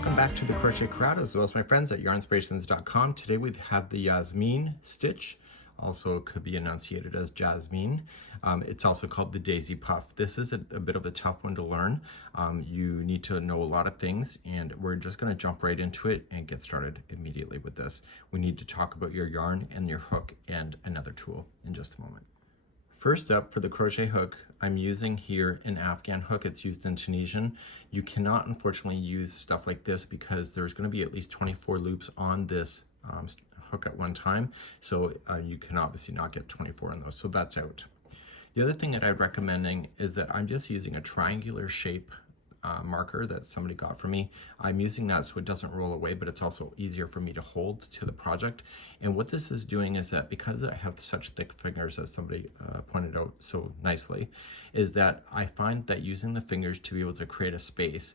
Welcome back to the Crochet Crowd, as well as my friends at yarnspirations.com. Today we have the Jasmine stitch, also could be enunciated as Jasmine. It's also called the Daisy Puff. This is a bit of a tough one to learn. You need to know a lot of things, and we're just going to jump right into it and get started immediately with this. We need to talk about your yarn and your hook and another tool in just a moment. First up, for the crochet hook, I'm using here an Afghan hook. It's used in Tunisian. You cannot, unfortunately, use stuff like this because there's going to be at least 24 loops on this hook at one time. So you can obviously not get 24 in those, so that's out. The other thing that I'm recommending is that I'm just using a triangular shape marker that somebody got for me. I'm using that so it doesn't roll away, but it's also easier for me to hold to the project. And what this is doing is that because I have such thick fingers, as somebody pointed out so nicely, is that I find that using the fingers to be able to create a space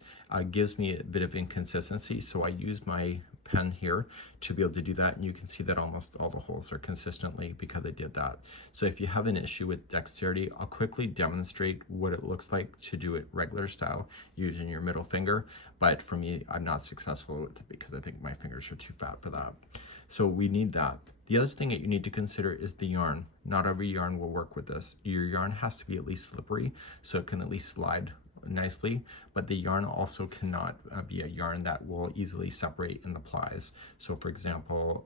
gives me a bit of inconsistency. So I use my pen here to be able to do that, and you can see that almost all the holes are consistently because I did that. So if you have an issue with dexterity, I'll quickly demonstrate what it looks like to do it regular style using your middle finger, but for me, I'm not successful with it because I think my fingers are too fat for that. So we need that. The other thing that you need to consider is the yarn. Not every yarn will work with this. Your yarn has to be at least slippery so it can at least slide nicely, but the yarn also cannot be a yarn that will easily separate in the plies. So for example,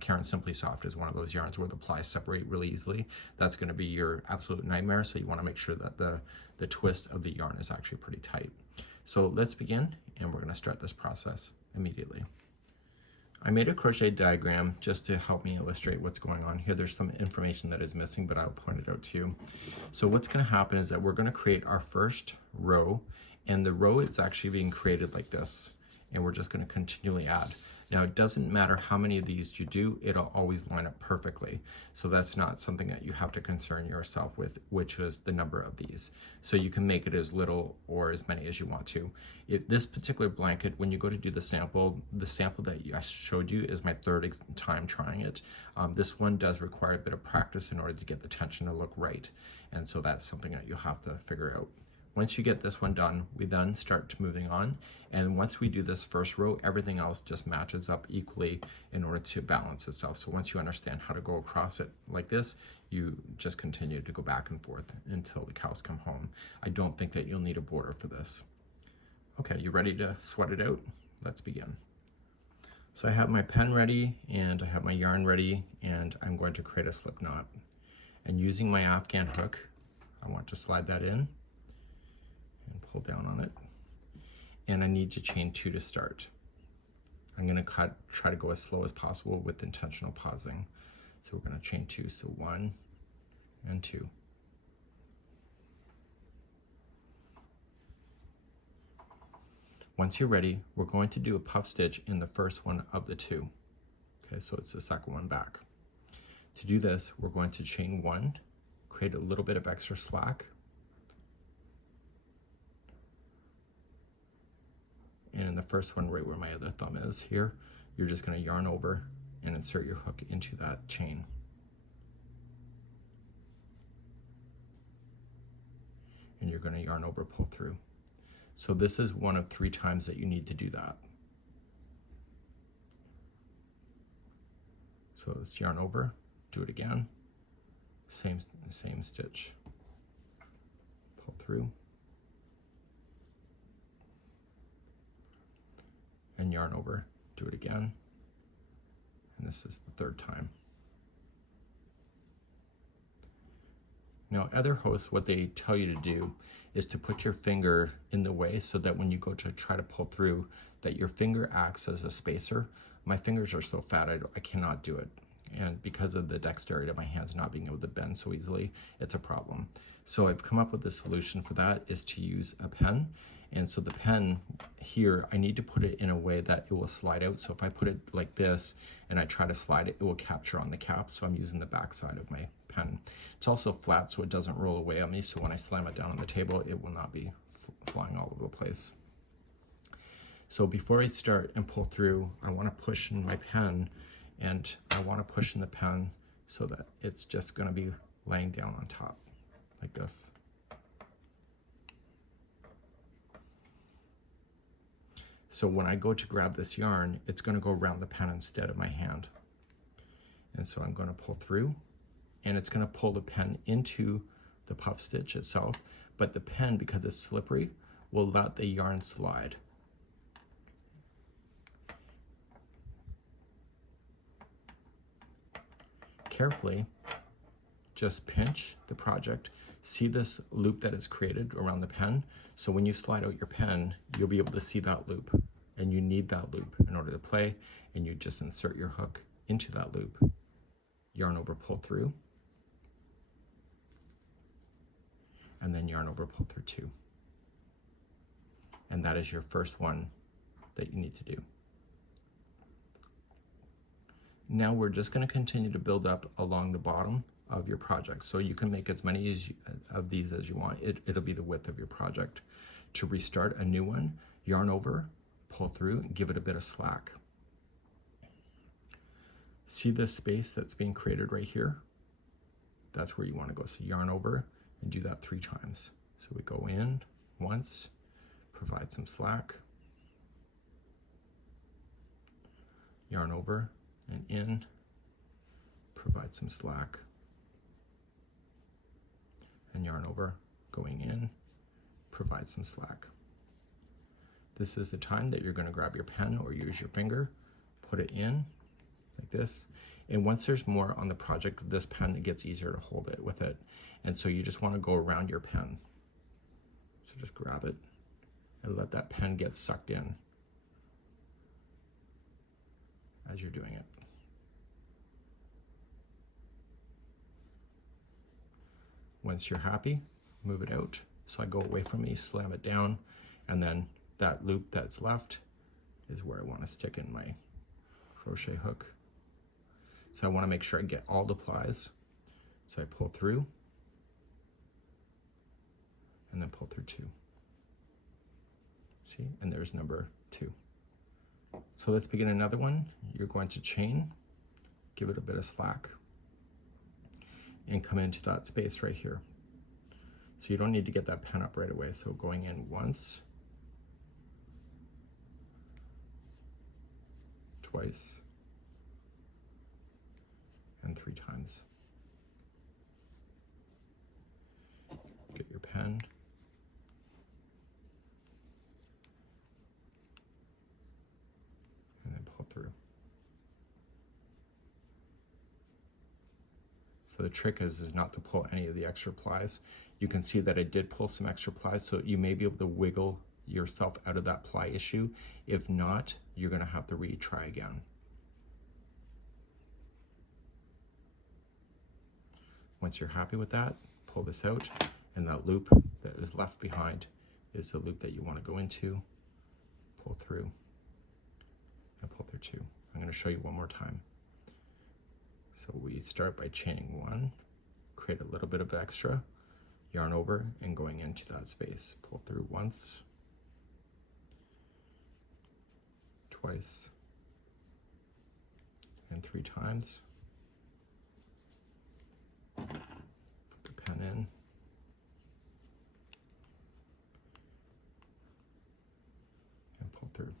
Karen Simply Soft is one of those yarns where the plies separate really easily. That's going to be your absolute nightmare, so you want to make sure that the twist of the yarn is actually pretty tight. So let's begin, and we're going to start this process immediately. I made a crochet diagram just to help me illustrate what's going on here. There's some information that is missing, but I'll point it out to you. So what's going to happen is that we're going to create our first row, and the row is actually being created like this, and we're just going to continually add. Now, it doesn't matter how many of these you do, it'll always line up perfectly. So that's not something that you have to concern yourself with, which is the number of these. So you can make it as little or as many as you want to. If this particular blanket, when you go to do the sample that I showed you is my third time trying it. This one does require a bit of practice in order to get the tension to look right. And so that's something that you'll have to figure out. Once you get this one done, we then start moving on. And once we do this first row, everything else just matches up equally in order to balance itself. So once you understand how to go across it like this, you just continue to go back and forth until the cows come home. I don't think that you'll need a border for this. Okay, you ready to sweat it out? Let's begin. So I have my pen ready and I have my yarn ready, and I'm going to create a slip knot. And using my Afghan hook, I want to slide that in and pull down on it, and I need to chain 2 to start. I'm going to try to go as slow as possible with intentional pausing. So we're going to chain 2, so 1 and 2. Once you're ready, we're going to do a puff stitch in the first one of the 2. Okay, so it's the second one back. To do this, we're going to chain 1, create a little bit of extra slack, and in the first one, right where my other thumb is here, you're just going to yarn over and insert your hook into that chain. And you're going to yarn over, pull through. So this is one of 3 times that you need to do that. So let's yarn over, do it again, same stitch, pull through, and yarn over, do it again, and this is the 3rd time. Now, other hosts, what they tell you to do is to put your finger in the way so that when you go to try to pull through, that your finger acts as a spacer. My fingers are so fat, I cannot do it. And because of the dexterity of my hands not being able to bend so easily, it's a problem. So I've come up with a solution for that, is to use a pen. And so the pen here, I need to put it in a way that it will slide out. So if I put it like this and I try to slide it, it will capture on the cap. So I'm using the back side of my pen. It's also flat so it doesn't roll away on me. So when I slam it down on the table, it will not be flying all over the place. So before I start and pull through, I want to push in my pen, and I want to push in the pen so that it's just going to be laying down on top like this. So when I go to grab this yarn, it's going to go around the pen instead of my hand. And so I'm going to pull through, and it's going to pull the pen into the puff stitch itself, but the pen, because it's slippery, will let the yarn slide. Carefully, just pinch the project. See this loop that is created around the pen? So when you slide out your pen, you'll be able to see that loop, and you need that loop in order to play, and you just insert your hook into that loop. Yarn over, pull through, and then yarn over, pull through 2. And that is your first one that you need to do. Now we're just going to continue to build up along the bottom of your project. So you can make as many of these as you want. It'll be the width of your project. To restart a new one, yarn over, pull through, and give it a bit of slack. See this space that's being created right here? That's where you want to go. So yarn over and do that 3 times. So we go in once, provide some slack, yarn over and in, provide some slack, and yarn over, going in, provide some slack. This is the time that you're going to grab your pen or use your finger, put it in like this, and once there's more on the project, this pen, it gets easier to hold it with it, and so you just want to go around your pen. So just grab it and let that pen get sucked in as you're doing it. Once you're happy, move it out. So I go away from me, slam it down, and then that loop that's left is where I want to stick in my crochet hook. So I want to make sure I get all the plies. So I pull through, and then pull through 2. See, and there's number 2. So let's begin another one. You're going to chain, give it a bit of slack, and come into that space right here. So you don't need to get that pen up right away. So going in once, twice, and 3 times. Get your pen. And then pull through. So the trick is not to pull any of the extra plies. You can see that I did pull some extra plies, so you may be able to wiggle yourself out of that ply issue. If not, you're going to have to retry again. Once you're happy with that, pull this out, and that loop that is left behind is the loop that you want to go into, pull through, and pull through 2. I'm going to show you one more time. So we start by chaining 1, create a little bit of extra, yarn over, and going into that space. Pull through once, twice, and 3 times. Put the pen in. And pull through.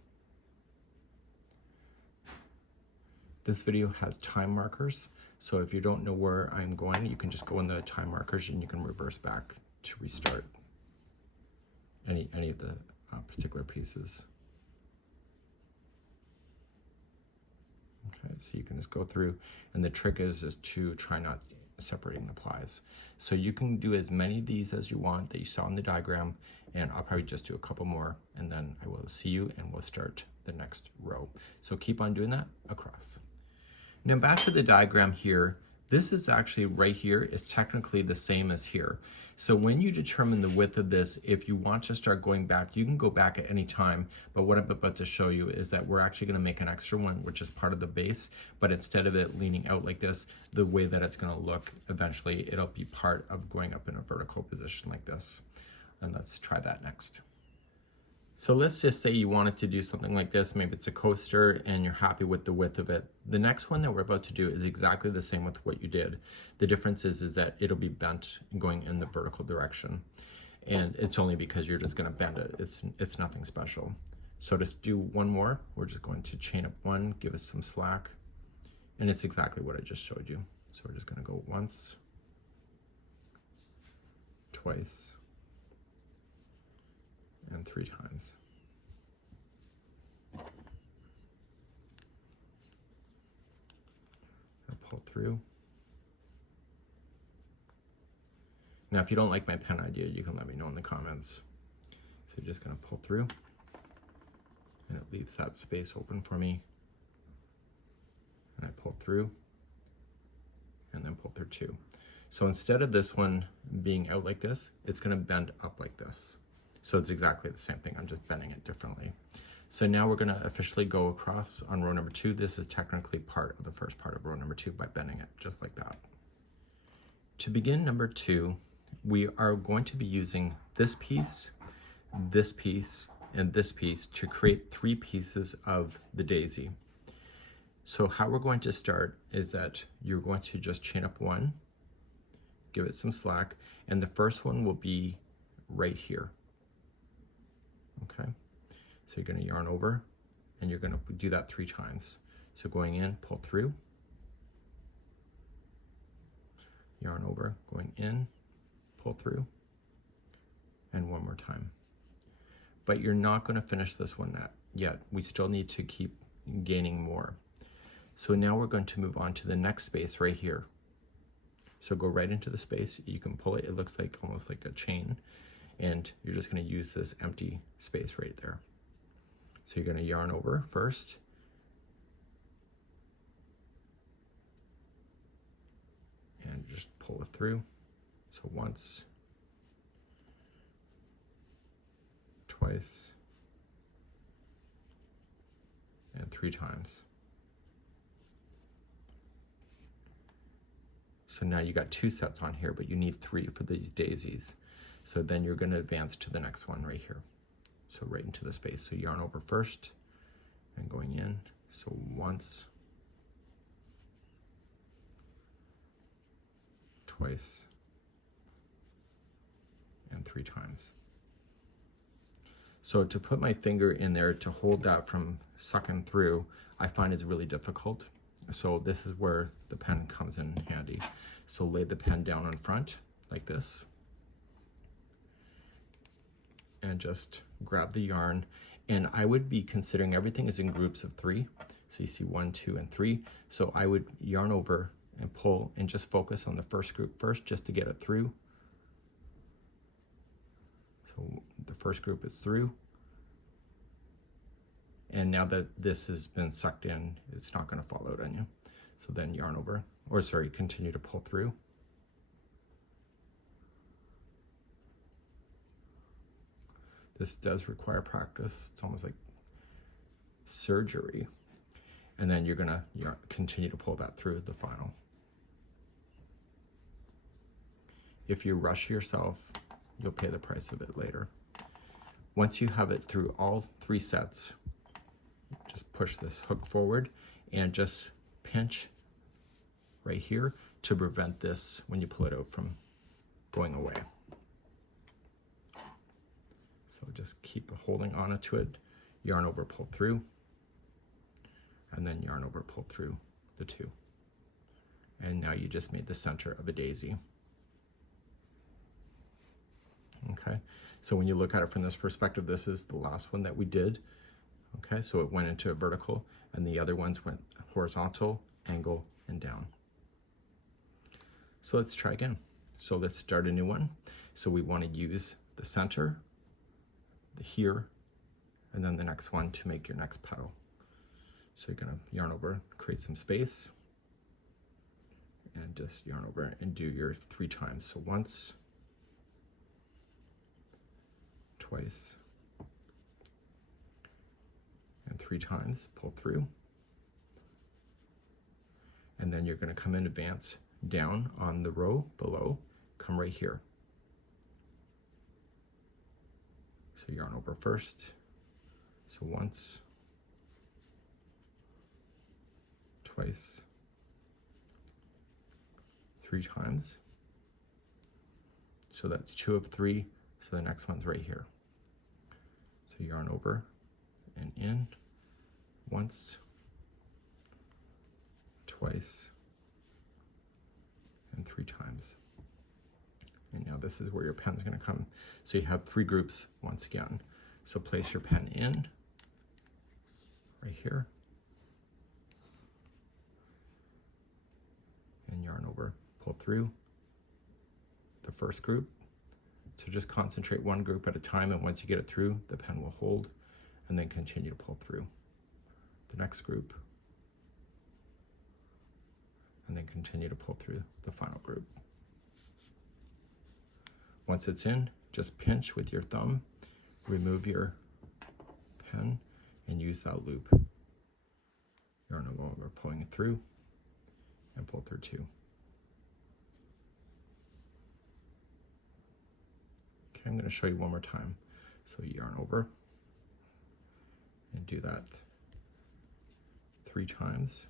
This video has time markers, so if you don't know where I'm going, you can just go in the time markers and you can reverse back to restart any of the particular pieces. Okay, so you can just go through, and the trick is to try not separating the plies. So you can do as many of these as you want that you saw in the diagram, and I'll probably just do a couple more, and then I will see you and we'll start the next row. So keep on doing that across. Now back to the diagram here, this is actually right here is technically the same as here. So when you determine the width of this, if you want to start going back, you can go back at any time, but what I'm about to show you is that we're actually going to make an extra one, which is part of the base, but instead of it leaning out like this, the way that it's going to look eventually, it'll be part of going up in a vertical position like this. And let's try that next. So let's just say you wanted to do something like this. Maybe it's a coaster and you're happy with the width of it. The next one that we're about to do is exactly the same with what you did. The difference is that it'll be bent going in the vertical direction. And it's only because you're just gonna bend it. It's nothing special. So to do one more, we're just going to chain up one, give us some slack, and it's exactly what I just showed you. So we're just going to go once, twice, and 3 times. And pull through. Now, if you don't like my pen idea, you can let me know in the comments. So you're just going to pull through, and it leaves that space open for me. And I pull through, and then pull through 2. So instead of this one being out like this, it's going to bend up like this. So it's exactly the same thing. I'm just bending it differently. So now we're going to officially go across on row number 2. This is technically part of the first part of row number 2 by bending it just like that. To begin number 2, we are going to be using this piece, and this piece to create 3 pieces of the daisy. So how we're going to start is that you're going to just chain up 1, give it some slack, and the first one will be right here. Okay, so you're going to yarn over, and you're going to do that 3 times. So going in, pull through, yarn over, going in, pull through, and one more time. But you're not going to finish this one yet. We still need to keep gaining more. So now we're going to move on to the next space right here. So go right into the space. You can pull it. It looks like almost like a chain. And you're just going to use this empty space right there. So you're going to yarn over first. And just pull it through. So once, twice, and 3 times. So now you got 2 sets on here, but you need 3 for these daisies. So then you're going to advance to the next one right here. So right into the space. So yarn over first and going in. So once, twice, and 3 times. So to put my finger in there to hold that from sucking through, I find it's really difficult. So this is where the pen comes in handy. So lay the pen down in front like this, and just grab the yarn. And I would be considering everything is in groups of 3. So you see 1, 2, and 3. So I would yarn over and pull and just focus on the first group first just to get it through. So the first group is through. And now that this has been sucked in, it's not going to fall out on you. So then yarn over, or sorry, continue to pull through. This does require practice. It's almost like surgery. And then you're going to continue to pull that through the final. If you rush yourself, you'll pay the price of it later. Once you have it through all 3 sets, just push this hook forward and just pinch right here to prevent this when you pull it out from going away. So just keep holding on to it, yarn over, pull through, and then yarn over, pull through the 2. And now you just made the center of a daisy. Okay, so when you look at it from this perspective, this is the last one that we did. Okay, so it went into a vertical, and the other ones went horizontal, angle, and down. So let's try again. So let's start a new one. So we want to use the center, the here, and then the next one to make your next petal. So you're going to yarn over, create some space, and just yarn over and do your 3 times. So once, twice, and 3 times, pull through. And then you're going to come in, advance down on the row below, come right here. So yarn over first, so once, twice, 3 times. So that's 2 of 3, so the next one's right here. So yarn over and in, once, twice, and 3 times. And now this is where your pen's going to come. So you have 3 groups once again. So place your pen in, right here, and yarn over, pull through the first group. So just concentrate one group at a time, and once you get it through, the pen will hold, and then continue to pull through the next group, and then continue to pull through the final group. Once it's in, just pinch with your thumb, remove your pen, and use that loop. Yarn over, pulling it through, and pull through 2. Okay, I'm going to show you one more time. So yarn over, and do that 3 times.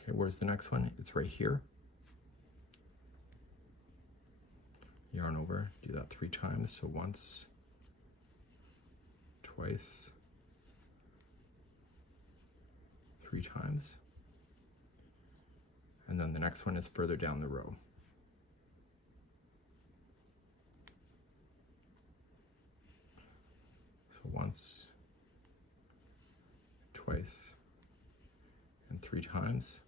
Okay, where's the next one? It's right here. Yarn over, do that 3 times. So once, twice, 3 times. And then the next one is further down the row. So once, twice, and 3 times.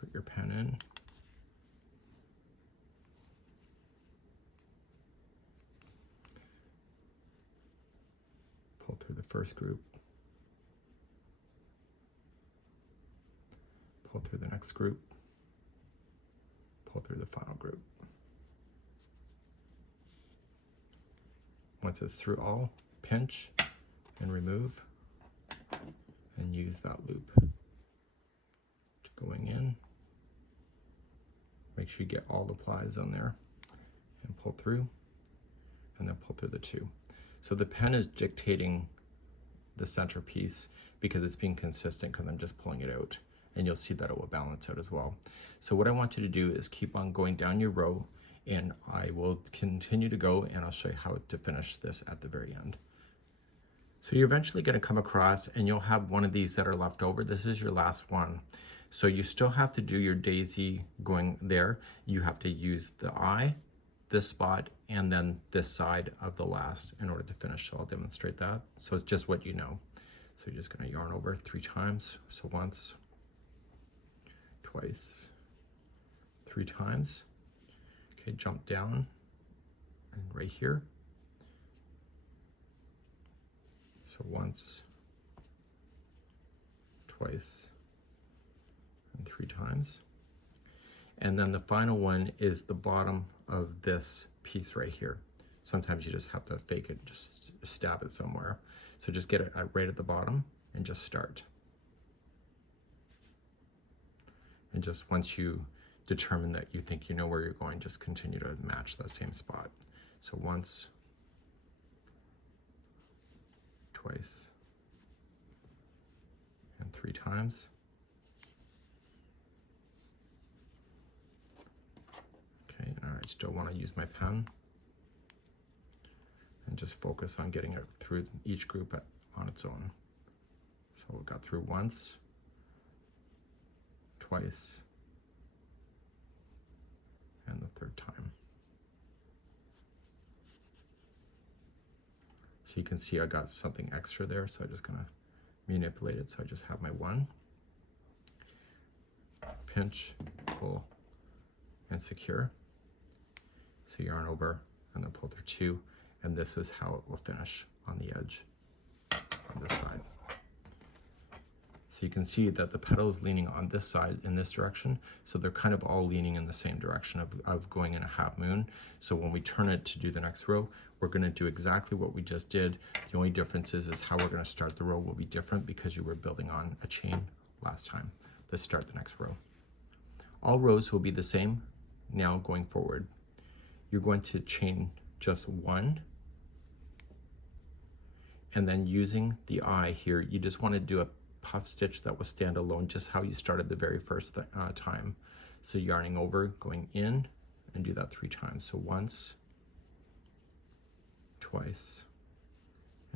Put your pen in. Pull through the first group. Pull through the next group. Pull through the final group. Once it's through all, pinch and remove, and use that loop. Going in. Make sure you get all the plies on there, and pull through, and then pull through the 2. So the pen is dictating the center piece because it's being consistent, because I'm just pulling it out, and you'll see that it will balance out as well. So what I want you to do is keep on going down your row, and I will continue to go, and I'll show you how to finish this at the very end. So you're eventually going to come across, and you'll have one of these that are left over. This is your last one. So you still have to do your daisy going there. You have to use the eye, this spot, and then this side of the last in order to finish. So I'll demonstrate that. So it's just what you know. So you're just going to yarn over 3 times. So once, twice, 3 times. Okay, jump down, and right here. So once, twice, and 3 times. And then the final one is the bottom of this piece right here. Sometimes you just have to fake it, just stab it somewhere. So just get it right at the bottom and just start. And just once you determine that you think you know where you're going, just continue to match that same spot. So once, twice, and 3 times. Okay, all right, still want to use my pen and just focus on getting it through each group on its own. So we got through once, twice, and the 3rd time. So you can see I got something extra there, so I'm just gonna manipulate it. So I just have my 1, pinch, pull, and secure. So yarn over and then pull through 2, and this is how it will finish on the edge on this side. So you can see that the petal is leaning on this side in this direction, so they're kind of all leaning in the same direction of going in a half moon. So when we turn it to do the next row, we're going to do exactly what we just did. The only difference is how we're going to start the row will be different because you were building on a chain last time. Let's start the next row. All rows will be the same now going forward. You're going to chain just 1, and then using the eye here, you just want to do a puff stitch that will stand alone, just how you started the very first time. So yarning over, going in, and do that 3 times. So once, twice,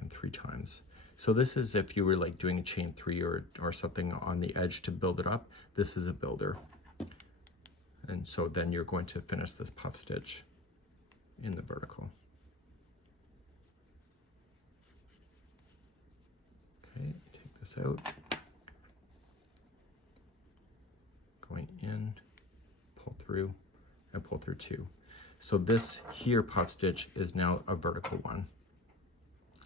and 3 times. So this is if you were like doing a chain 3 or something on the edge to build it up. This is a builder. And so then you're going to finish this puff stitch in the vertical. Okay, take this out. Going in, pull through, and pull through 2. So this here puff stitch is now a vertical one.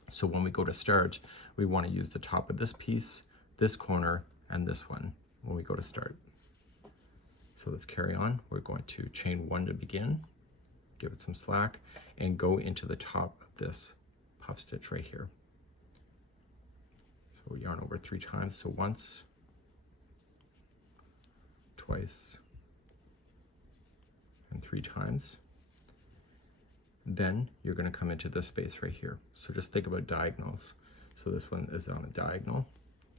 So when we go to start, we want to use the top of this piece, this corner, and this one when we go to start. So let's carry on. We're going to chain 1 to begin, give it some slack, and go into the top of this puff stitch right here. So we yarn over 3 times, so once, twice, and 3 times. Then you're going to come into this space right here. So just think about diagonals. So this one is on a diagonal.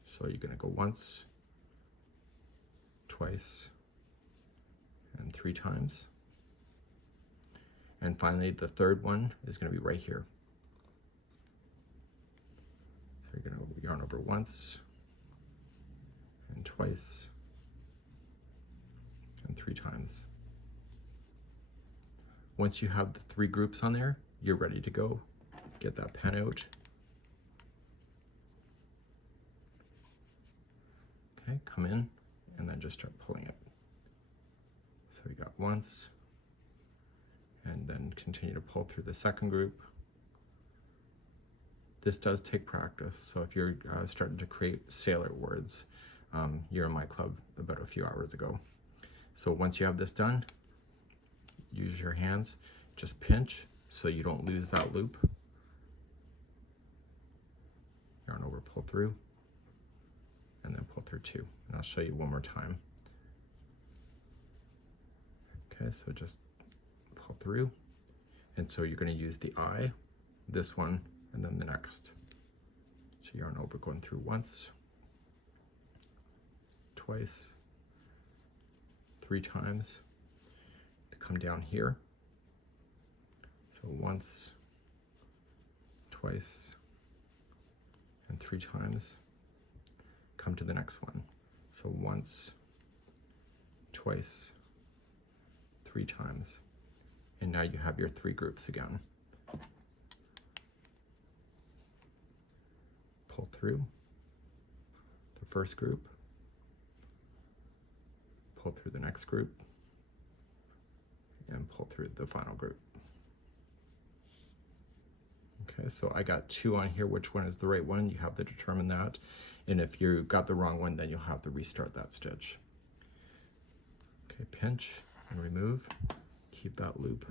So you're going to go once, twice, and 3 times. And finally, the third one is going to be right here. So you're going to yarn over once, and twice, and 3 times. Once you have the 3 groups on there, you're ready to go. Get that pen out. Okay, come in, and then just start pulling it. So we got once, and then continue to pull through the second group. This does take practice, so if you're starting to create sailor words, you're in my club about a few hours ago. So once you have this done, use your hands, just pinch so you don't lose that loop. Yarn over, pull through, and then pull through 2. And I'll show you one more time. Okay, so just pull through. And so you're going to use the eye, this one, and then the next. So yarn over, going through once, twice, 3 times. Come down here. So once, twice, and 3 times. Come to the next one. So once, twice, 3 times. And now you have your 3 groups again. Pull through the first group, pull through the next group, and pull through the final group. Okay, so I got 2 on here. Which one is the right one? You have to determine that. And if you got the wrong one, then you'll have to restart that stitch. Okay, pinch and remove. Keep that loop.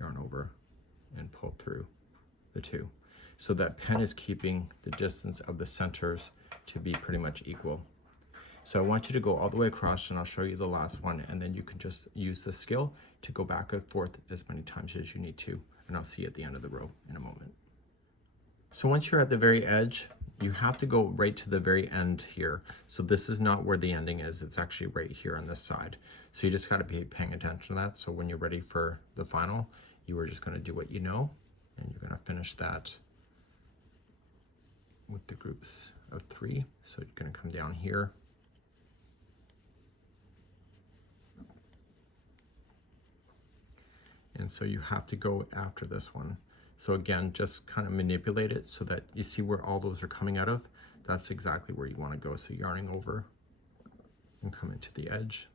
Yarn over and pull through the 2. So that pen is keeping the distance of the centers to be pretty much equal. So I want you to go all the way across, and I'll show you the last one, and then you can just use the skill to go back and forth as many times as you need to, and I'll see you at the end of the row in a moment. So once you're at the very edge, you have to go right to the very end here. So this is not where the ending is, it's actually right here on this side. So you just got to be paying attention to that. So when you're ready for the final, you are just going to do what you know, and you're going to finish that with the groups of 3. So you're going to come down here. And so you have to go after this one. So again, just kind of manipulate it so that you see where all those are coming out of. That's exactly where you want to go. So yarning over and come into the edge.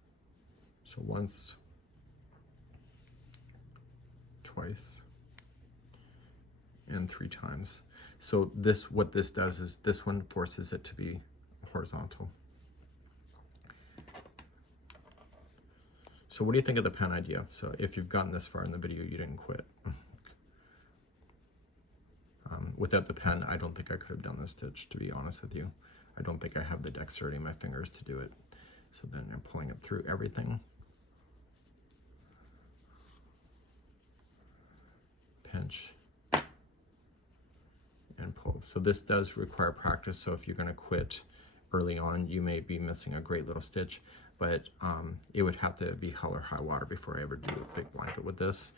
So once, twice, and 3 times. So this, what this does is this one forces it to be horizontal. So what do you think of the pen idea? So if you've gotten this far in the video, you didn't quit. Without the pen, I don't think I could have done this stitch, to be honest with you. I don't think I have the dexterity in my fingers to do it. So then I'm pulling it through everything. Pinch and pull. So this does require practice, so if you're going to quit early on, you may be missing a great little stitch, but it would have to be hell or high water before I ever do a big blanket with this,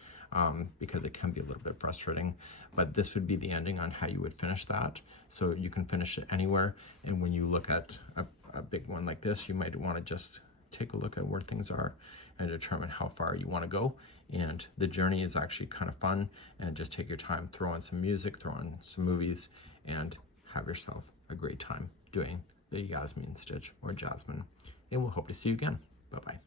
because it can be a little bit frustrating. But this would be the ending on how you would finish that, so you can finish it anywhere. And when you look at a big one like this, you might want to just take a look at where things are and determine how far you want to go. And the journey is actually kind of fun, and just take your time, throw in some music, throw in some movies, and have yourself a great time doing the Jasmine stitch or Jasmine. And we'll hope to see you again. Bye-bye.